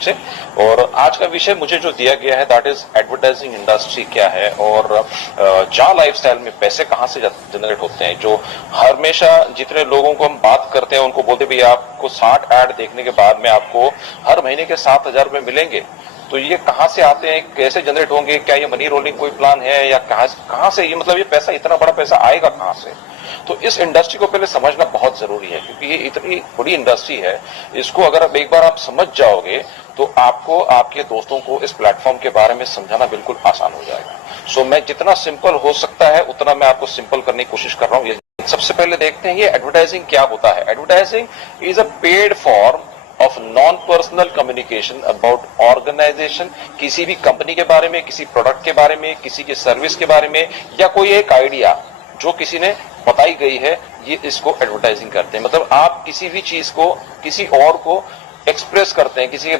से। और आज का विषय मुझे जो दिया गया है दैट इज एडवर्टाइजिंग इंडस्ट्री क्या है और जहां लाइफस्टाइल में पैसे कहां से जनरेट होते हैं। जो हमेशा जितने लोगों को हम बात करते हैं उनको बोलते भैया आपको 60 ऐड देखने के बाद में आपको हर महीने के 7,000 रुपए मिलेंगे, तो ये कहां से आते हैं, कैसे जनरेट होंगे, क्या ये मनी रोलिंग कोई प्लान है या कहां से ये मतलब ये पैसा इतना बड़ा पैसा आएगा कहां से। तो इस इंडस्ट्री को पहले समझना बहुत जरूरी है क्योंकि ये इतनी बड़ी इंडस्ट्री है। इसको अगर अब एक बार आप समझ जाओगे तो आपको आपके दोस्तों को इस प्लेटफॉर्म के बारे में समझाना बिल्कुल आसान हो जाएगा। सो मैं जितना सिंपल हो सकता है उतना मैं आपको सिंपल करने की कोशिश कर रहा हूं। सबसे पहले देखते हैं ये एडवर्टाइजिंग क्या होता है। Advertising is a paid form of non personal communication about organization. किसी भी कंपनी के बारे में, किसी प्रोडक्ट के बारे में, किसी की सर्विस के बारे में या कोई एक आइडिया जो किसी ने बताई गई है, ये इसको एडवर्टाइजिंग करते हैं। मतलब आप किसी भी चीज को किसी और को एक्सप्रेस करते हैं, किसी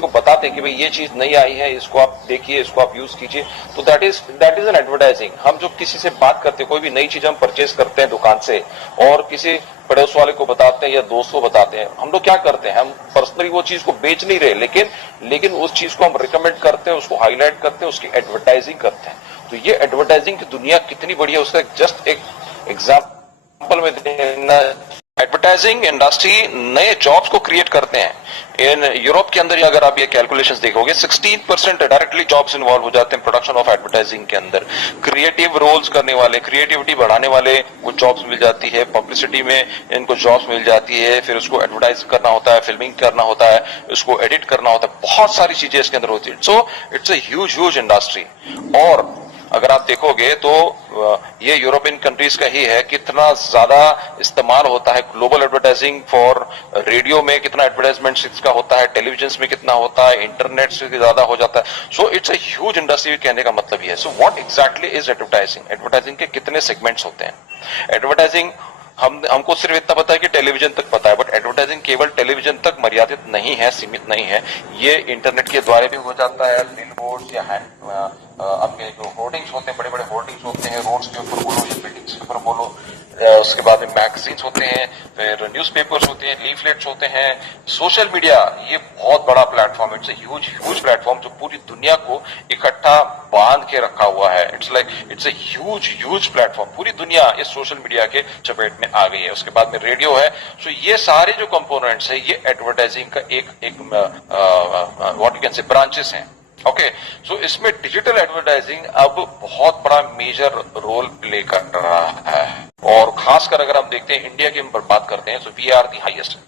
को बताते हैं कि भाई ये चीज नई आई है, इसको आप देखिए, इसको आप यूज कीजिए। तो दैट इज एन एडवर्टाइजिंग। हम जो किसी से बात करते हैं, कोई भी नई चीज हम परचेज करते हैं दुकान से और किसी पड़ोस वाले को बताते हैं या दोस्त को बताते हैं, हम लोग क्या करते हैं, हम पर्सनली वो चीज को बेच नहीं रहे, लेकिन उस चीज को हम रिकमेंड करते हैं, उसको हाईलाइट करते हैं, उसकी एडवर्टाइजिंग करते हैं। तो ये एडवर्टाइजिंग की दुनिया कितनी बड़ी है उसका जस्ट एक एग्जाम्पल में देना। एडवर्टाइजिंग इंडस्ट्री नए जॉब्स को क्रिएट करते हैं। इन यूरोप के अंदर अगर आप ये कैलकुलेशंस देखोगे 16% डायरेक्टली जॉब्स इन्वॉल्व हो जाते हैं प्रोडक्शन ऑफ एडवर्टाइजिंग के अंदर। क्रिएटिव रोल्स करने वाले, क्रिएटिविटी बढ़ाने वाले को जॉब्स मिल जाती है, पब्लिसिटी में इनको जॉब्स मिल जाती है, फिर उसको एडवर्टाइज करना होता है, फिल्मिंग करना होता है, उसको एडिट करना होता है, बहुत सारी चीजें इसके अंदर होती है। So it's a huge industry. और अगर आप देखोगे तो ये यूरोपियन कंट्रीज का ही है, कितना ज्यादा इस्तेमाल होता है ग्लोबल एडवर्टाइजिंग फॉर रेडियो में, कितना एडवर्टाइजमेंट इसका होता है, टेलीविजन में कितना होता है, इंटरनेट से ज्यादा हो जाता है। So it's a huge industry कहने का मतलब ये है। So what exactly is advertising? Advertising के कितने सेगमेंट्स होते हैं? एडवर्टाइजिंग हमको सिर्फ इतना पता है कि टेलीविजन तक पता है, बट एडवर्टाइजिंग केवल टेलीविजन तक मर्यादित नहीं है, सीमित नहीं है। ये इंटरनेट के द्वारा भी हो जाता है, बिलबोर्ड्स या आपके जो होर्डिंग्स होते हैं, बड़े बड़े होर्डिंग्स होते हैं, रोड्स के ऊपर बोलो या बिल्डिंग्स के ऊपर बोलो, उसके बाद में मैगजीन्स होते हैं, फिर न्यूज़पेपर्स होते हैं, लीफलेट्स होते हैं, सोशल मीडिया। ये बहुत बड़ा प्लेटफॉर्म है, इट्स अ ह्यूज प्लेटफॉर्म जो पूरी दुनिया को इकट्ठा बांध के रखा हुआ है। It's a huge platform. पूरी दुनिया इस सोशल मीडिया के चपेट में आ गई है। उसके बाद में रेडियो है। सो ये सारे जो कंपोनेंट्स है ये एडवर्टाइजिंग का एक what you can say branches हैं। ओके, सो इसमें डिजिटल एडवर्टाइजिंग अब बहुत बड़ा मेजर रोल प्ले कर रहा है। और खासकर अगर हम देखते हैं इंडिया की हम बात करते हैं, so we are the highest.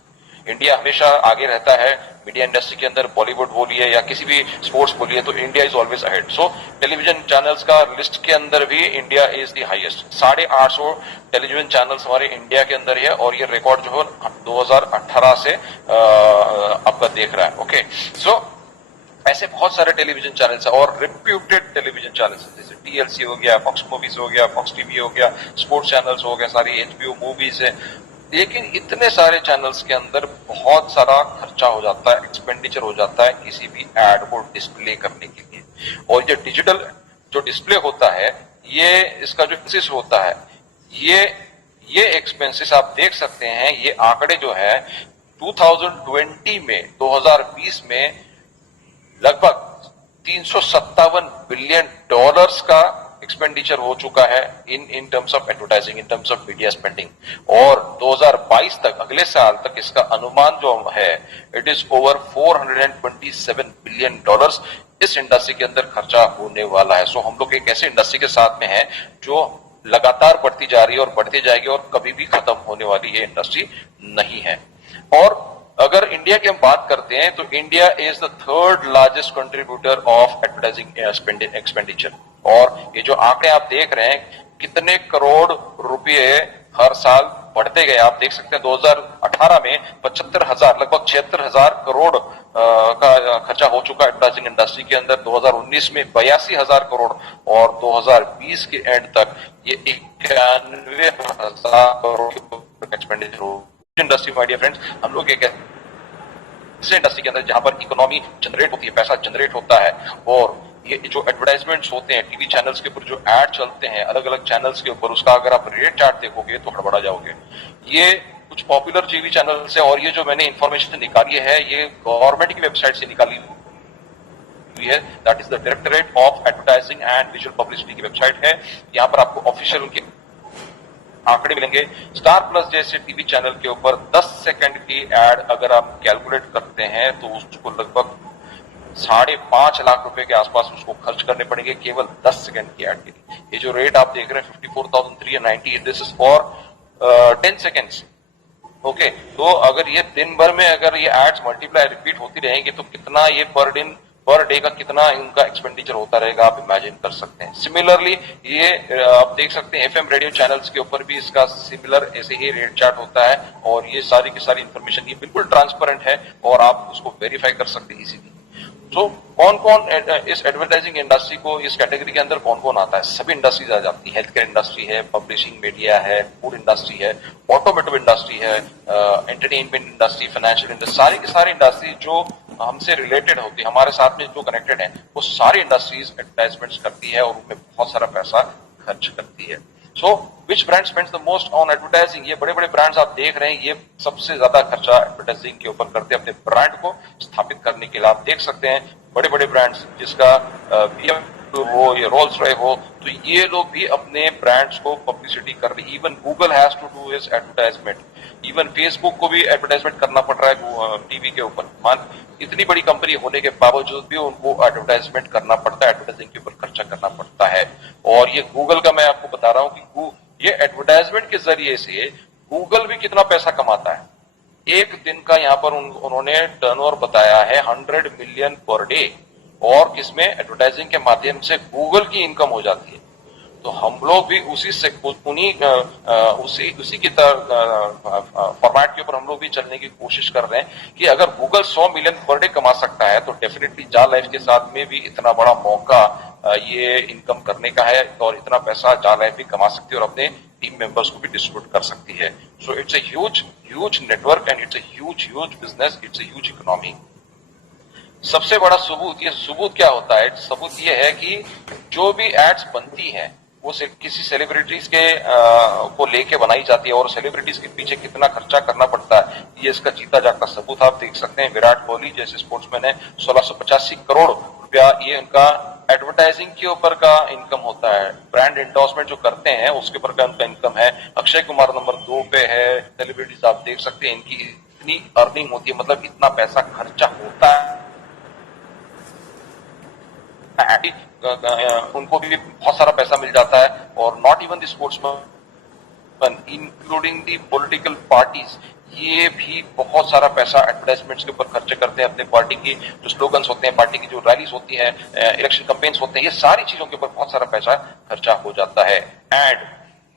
India हमेशा आगे रहता है मीडिया इंडस्ट्री के अंदर। बॉलीवुड बोलिए या किसी भी स्पोर्ट्स बोलिए तो India is always ahead. So television channels का लिस्ट के अंदर भी India is the highest. 850 television channels हमारे इंडिया के अंदर है और ये रिकॉर्ड जो है 2018 से आपका देख रहा है। ओके, सो ऐसे बहुत सारे टेलीविजन चैनल्स हैं और रिप्यूटेड टेलीविजन चैनल्स जैसे टीएलसी हो गया, फॉक्स मूवीज हो गया, फॉक्स टीवी हो गया, स्पोर्ट्स चैनल्स हो गया, सारी एचबीओ मूवीज है। लेकिन इतने सारे चैनल्स के अंदर बहुत सारा खर्चा हो जाता है, एक्सपेंडिचर हो जाता है किसी भी एड को डिस्प्ले करने के लिए। और ये डिजिटल जो डिस्प्ले होता है, ये इसका जो एक्सपेंसिस होता है, ये एक्सपेंसिस आप देख सकते हैं। ये आंकड़े जो है 2020 में लगभग 357 बिलियन डॉलर्स का एक्सपेंडिचर हो चुका है in terms of advertising, in terms of media spending. और 2022 तक, अगले साल तक इसका अनुमान जो है it is over 427 billion dollars इस इंडस्ट्री के अंदर खर्चा होने वाला है। सो हम लोग एक ऐसे इंडस्ट्री के साथ में है जो लगातार बढ़ती जा रही है और बढ़ती जाएगी और कभी भी खत्म होने वाली ये इंडस्ट्री नहीं है। और अगर इंडिया की हम बात करते हैं तो India is the 3rd largest contributor of advertising expenditure. और ये जो आंकड़े आप देख रहे हैं, कितने करोड़ रुपए हर साल बढ़ते गए, आप देख सकते हैं। 2018 में 75,000, लगभग 76,000 करोड़ का खर्चा हो चुका है एडवर्टाइजिंग इंडस्ट्री के अंदर। 2019 में 82,000 करोड़ और 2020 के एंड तक ये 91,000 करोड़ एक्सपेंडिचर हो। इंडस्ट्री माय डियर फ्रेंड्स, हम लोग एक ऐसे इंडस्ट्री के अंदर जहां पर इकोनॉमी जनरेट होती है, पैसा जनरेट होता है। और ये जो एडवर्टाइजमेंट्स होते हैं टीवी चैनल्स के ऊपर, जो एड चलते हैं अलग अलग चैनल्स के ऊपर, उसका अगर आप रेट चार्ट देखोगे तो हड़बड़ा जाओगे। ये कुछ पॉपुलर टीवी चैनल से, और ये जो मैंने इंफॉर्मेशन निकाली है ये गवर्नमेंट की वेबसाइट से निकाली हुई है, that is the directorate of advertising and visual publicity की वेबसाइट है। यहाँ पर आपको ऑफिशियल उनके आंकड़े मिलेंगे। स्टार प्लस जैसे टीवी चैनल के ऊपर 10 सेकंड की एड अगर आप कैलकुलेट करते हैं तो उसको लगभग 5.5 लाख रुपए के आसपास उसको खर्च करने पड़ेंगे केवल 10 सेकंड की एड के लिए। ये जो रेट आप देख रहे हैं 54,390, this is for 10 seconds. Okay, तो अगर ये दिन भर में अगर ये एड्स मल्टीप्लाई रिपीट होती रहेंगी तो कितना ये पर डे का कितना इनका एक्सपेंडिचर होता रहेगा, आप इमेजिन कर सकते हैं। सिमिलरली ये आप देख सकते हैं एफएम रेडियो चैनल्स के ऊपर भी इसका सिमिलर ऐसे ही रेट चार्ट होता है, और ये सारी की सारी इंफॉर्मेशन ये बिल्कुल ट्रांसपेरेंट है और आप उसको वेरीफाई कर सकते हैं इजीली। तो कौन कौन इस एडवर्टाइजिंग इंडस्ट्री को, इस कैटेगरी के अंदर कौन कौन आता है? सभी इंडस्ट्रीज आ जाती है। हेल्थ केयर इंडस्ट्री है, पब्लिशिंग मीडिया है, फूड इंडस्ट्री है, ऑटोमोटिव इंडस्ट्री है, एंटरटेनमेंट इंडस्ट्री, फाइनेंशियल इंडस्ट्री, सारी की सारी इंडस्ट्री जो हमसे रिलेटेड होती है, हमारे साथ में जो कनेक्टेड है, वो सारी इंडस्ट्रीज एडवर्टाइजमेंट्स करती है और उनमें बहुत सारा पैसा खर्च करती है। So which brand spends the most on advertising? ये बड़े बड़े ब्रांड्स आप देख रहे हैं, ये सबसे ज्यादा खर्चा एडवर्टाइजिंग के ऊपर करते हैं अपने ब्रांड को स्थापित करने के लिए। आप देख सकते हैं बड़े बड़े ब्रांड्स, जिसका BMW हो या रोल्स रॉय हो, तो ये लोग भी अपने ब्रांड्स को पब्लिसिटी कर रहे हैं। Even Google has to do his advertisement, even Facebook को भी एडवर्टाइजमेंट करना पड़ रहा है टीवी के ऊपर। मान इतनी बड़ी कंपनी होने के बावजूद भी उनको एडवर्टाइजमेंट करना पड़ता है, एडवर्टाइजिंग के ऊपर खर्चा करना पड़ता है। और ये गूगल का मैं आपको बता रहा हूं कि ये एडवर्टाइजमेंट के जरिए से गूगल भी कितना पैसा कमाता है। एक दिन का यहाँ पर उन्होंने टर्नओवर बताया है 100 मिलियन पर डे, और किसमें? एडवर्टाइजिंग के माध्यम से गूगल की इनकम हो जाती है। तो हम लोग भी उसी की फॉर्मेट के ऊपर हम लोग भी चलने की कोशिश कर रहे हैं कि अगर गूगल 100 मिलियन पर डे कमा सकता है तो डेफिनेटली जा लाइफ के साथ में भी इतना बड़ा मौका ये इनकम करने का है, और इतना पैसा जा लाइफ भी कमा सकती है और अपने टीम मेंबर्स को भी डिस्ट्रीब्यूट कर सकती है। So it's a huge network and it's a huge business, it's a huge economy. सबसे बड़ा सबूत क्या होता है? सबूत ये है कि जो भी एड्स बनती हैं वो किसी सेलिब्रिटीज के को लेके बनाई जाती है, और सेलिब्रिटीज के पीछे कितना खर्चा करना पड़ता है ये इसका जीता जागता सबूत आप देख सकते हैं। विराट कोहली जैसे स्पोर्ट्समैन है, 1685 करोड़ रुपया ये उनका एडवर्टाइजिंग के ऊपर का इनकम होता है। ब्रांड एंडोर्समेंट जो करते हैं उसके ऊपर का उनका इनकम है। अक्षय कुमार नंबर 2 पे है। सेलिब्रिटीज आप देख सकते हैं इनकी इतनी अर्निंग होती है, मतलब इतना पैसा खर्चा होता है, उनको भी बहुत सारा पैसा मिल जाता है। और not even the sportsman, including the political parties, ये भी बहुत सारा पैसा एडवर्टाइजमेंट्स के ऊपर खर्च करते हैं। अपने पार्टी की जो स्लोगन्स होते हैं, पार्टी की जो रैलीज होती हैं, इलेक्शन कैंपेन्स होते हैं, ये सारी चीजों के ऊपर बहुत सारा पैसा खर्चा हो जाता है। एंड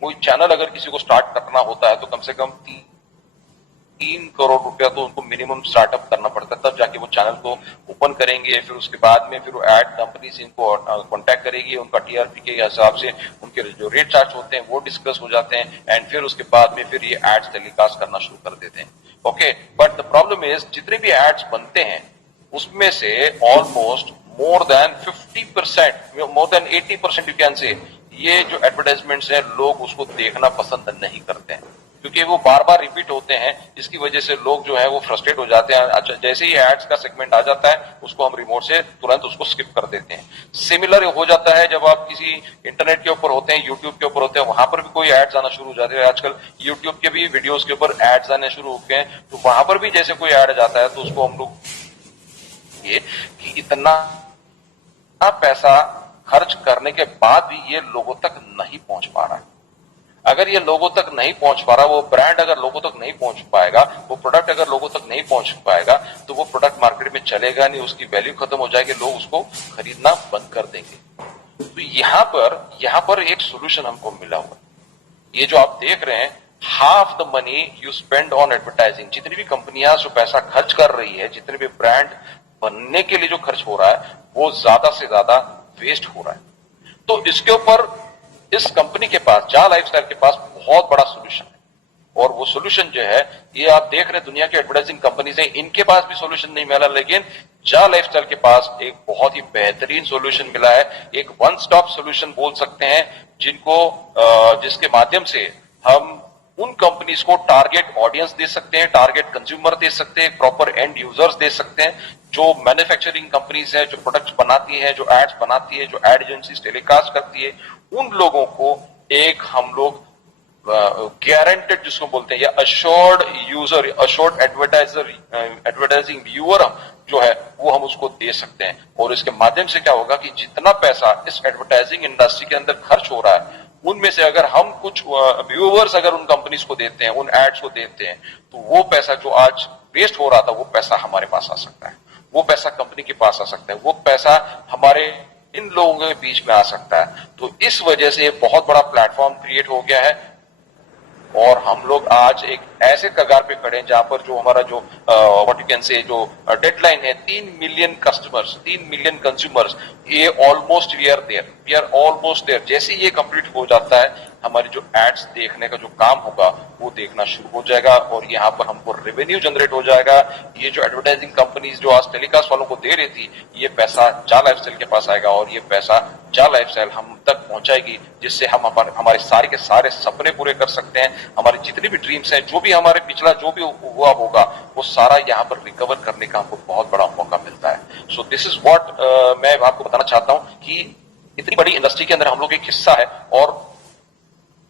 कोई चैनल अगर किसी को स्टार्ट करना होता है तो कम से कम 3 करोड़ रुपया तो उनको मिनिमम स्टार्टअप करना पड़ता है, तब जाके वो चैनल को ओपन करेंगे। फिर उसके बाद में फिर वो एड कंपनी से इनको कांटेक्ट करेगी, उनका टीआरपी के हिसाब से उनके जो रेट चार्ज होते हैं वो डिस्कस हो जाते हैं, एंड फिर उसके बाद में फिर ये एड्स टेलीकास्ट करना शुरू कर देते हैं। Okay, but the problem is जितने भी एड्स बनते हैं उसमें से almost more than 50%, more than 80% you can say, ये जो एडवर्टाइजमेंट्स है लोग उसको देखना पसंद नहीं करते हैं, क्योंकि वो बार बार रिपीट होते हैं। इसकी वजह से लोग जो है वो फ्रस्ट्रेट हो जाते हैं। अच्छा, जैसे ही एड्स का सेगमेंट आ जाता है उसको हम रिमोट से तुरंत उसको स्किप कर देते हैं। सिमिलर हो जाता है जब आप किसी इंटरनेट के ऊपर होते हैं, यूट्यूब के ऊपर होते हैं, वहां पर भी कोई एड्स आना शुरू हो जाते हैं। आजकल यूट्यूब के भी वीडियोस के ऊपर एड्स आने शुरू हो गए हैं, तो वहां पर भी जैसे कोई एड जाता है तो उसको हम लोग ये कि इतना पैसा खर्च करने के बाद भी ये लोगों तक नहीं पहुंच पा रहा है। अगर ये लोगों तक नहीं पहुंच पा रहा, वो ब्रांड अगर लोगों तक नहीं पहुंच पाएगा, वो प्रोडक्ट अगर लोगों तक नहीं पहुंच पाएगा, तो वो प्रोडक्ट मार्केट में चलेगा नहीं, उसकी वैल्यू खत्म हो जाएगी, लोग उसको खरीदना बंद कर देंगे। तो यहां पर एक सोल्यूशन हमको मिला हुआ है। ये जो आप देख रहे हैं, half the money you spend on advertising, जितनी भी कंपनियां जो पैसा खर्च कर रही है, जितने भी ब्रांड बनने के लिए जो खर्च हो रहा है, वो ज्यादा से ज्यादा वेस्ट हो रहा है। तो इसके ऊपर इस कंपनी के पास, जा लाइफस्टाइल के पास बहुत बड़ा सोल्यूशन है, और वो सोल्यूशन जो है ये आप देख रहे दुनिया के एडवर्टाइजिंग कंपनीज है, इनके पास भी सोल्यूशन नहीं मिला, लेकिन जा लाइफस्टाइल के पास एक बहुत ही बेहतरीन सोल्यूशन मिला है। एक वन स्टॉप सोल्यूशन बोल सकते हैं जिसके माध्यम से हम उन कंपनीज को टारगेट ऑडियंस दे सकते हैं, टारगेट कंज्यूमर दे सकते हैं, प्रॉपर एंड यूजर्स दे सकते हैं। जो मैन्युफैक्चरिंग कंपनीज है, जो प्रोडक्ट्स बनाती है, जो एड्स बनाती है, जो एड एजेंसीज टेलीकास्ट करती है, उन लोगों को एक हम लोग गारंटेड जिसको बोलते हैं, या assured user, assured advertising viewer जो है वो हम उसको दे सकते हैं। और इसके माध्यम से क्या होगा कि जितना पैसा इस एडवर्टाइजिंग इंडस्ट्री के अंदर खर्च हो रहा है, उनमें से अगर हम कुछ व्यूअर्स अगर उन कंपनीज को देते हैं, उन एड्स को देते हैं, तो वो पैसा जो आज वेस्ट हो रहा था, वो पैसा हमारे पास आ सकता है, वो पैसा कंपनी के पास आ सकता है, वो पैसा हमारे इन लोगों के बीच में आ सकता है। तो इस वजह से बहुत बड़ा प्लेटफॉर्म क्रिएट हो गया है और हम लोग आज एक ऐसे कगार पे खड़े हैं जहां पर जो हमारा जो व्हाट यू कैन से जो डेडलाइन है 3 मिलियन कस्टमर्स, 3 मिलियन कंज्यूमर्स, ये almost we are almost there. जैसे ये कंप्लीट हो जाता है, हमारी जो एड्स देखने का जो काम होगा वो देखना शुरू हो जाएगा और यहाँ पर हमको रेवेन्यू जनरेट हो जाएगा। ये जो एडवर्टाइजिंग कंपनीज जो आज टेलीकास्ट वालों को दे रही थी, ये पैसा जा लाइफस्टाइल के पास आएगा और ये पैसा जा लाइफस्टाइल हम तक पहुंचाएगी, जिससे हम हमारे सारे के सारे सपने पूरे कर सकते हैं। हमारे जितने भी ड्रीम्स हैं, जो भी हमारे पिछला जो भी हुआ होगा, वो सारा यहाँ पर रिकवर करने का हमको बहुत बड़ा मौका मिलता है। सो दिस इज व्हाट मैं आपको बताना चाहता हूं कि इतनी बड़ी इंडस्ट्री के अंदर हम लोग एक हिस्सा है और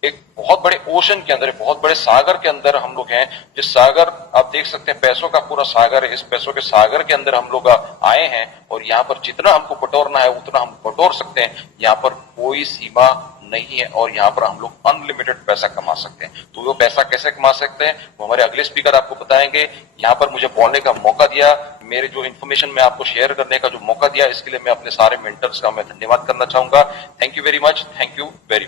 एक बहुत बड़े ओशन के अंदर, बहुत बड़े सागर के अंदर हम लोग हैं। जिस सागर आप देख सकते हैं, पैसों का पूरा सागर है, इस पैसों के सागर के अंदर हम लोग आए हैं और यहाँ पर जितना हमको बटोरना है उतना हम बटोर सकते हैं। यहाँ पर कोई सीमा नहीं है और यहाँ पर हम लोग अनलिमिटेड पैसा कमा सकते हैं। तो वो पैसा कैसे कमा सकते हैं, वो हमारे अगले स्पीकर आपको बताएंगे। यहाँ पर मुझे बोलने का मौका दिया, मेरे जो इन्फॉर्मेशन में आपको शेयर करने का जो मौका दिया, इसके लिए मैं अपने सारे मेंटर्स का मैं धन्यवाद करना चाहूंगा। Thank you very much, thank you very